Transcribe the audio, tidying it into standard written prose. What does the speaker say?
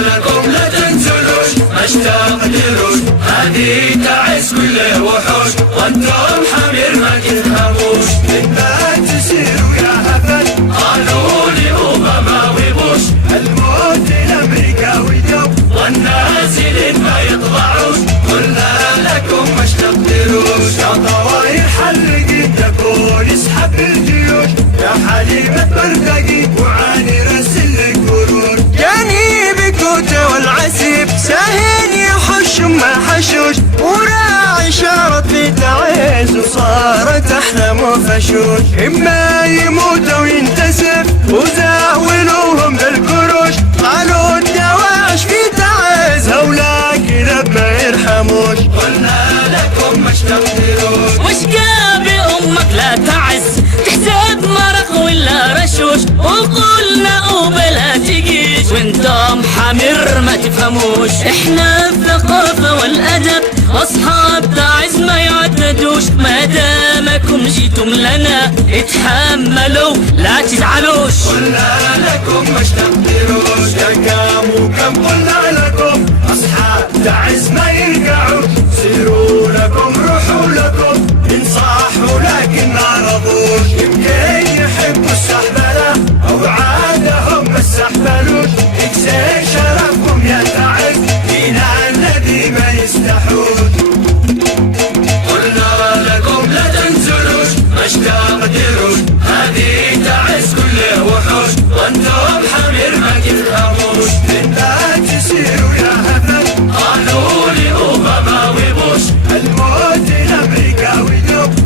لكم لا تنزلوش ما تقدروش، هذه تعز كل الوحوش وانتم حمير ما تفهموش. لما تسيروا يا هفل قالوا لي اوباما وبوش، الموت لامريكا والجو والنازلين ما يطلعوش، قلنا لكم مش تقدروش. يا طواير حلقين تكون اسحب الجيوش، يا حليمة بردقي وعاني رسل قرون. جاني بكوته والعسيب ساهين يحش ما حشوش، وراعي شارت في تعز وصارت احلام وفشوش. اما يموت وينتسف وزاولوهم بالكروش، قالوا الدواعش في تعز ولكن ما يرحموش. قلنا لكم مش تقدروش. وش قابل امك لا تعز تحسب مرق ولا رشوش، وقلنا وبلا تقيش وانتم حمر ما تفهموش. احنا الثقافة والادب اصحاب تعز ما يعددوش، ما دامكم جيتم لنا اتحملوا لا تزعلوش. قلنا لكم مش تقدروش. يا كام وكم قلنا لكم اصحاب تعز ما يرجعوش، سيروا لكم روحوا لكم انصاحوا لكن ما رضوش. يمكن يحبوا السحبلة او عادهم ما استحملوش، يكسر شرفهم يا تعز دينا الذي ما يستحوش. قلنا لكم لا تنزلوش مش تقدروش، هذه تعز كل وحوش وانتم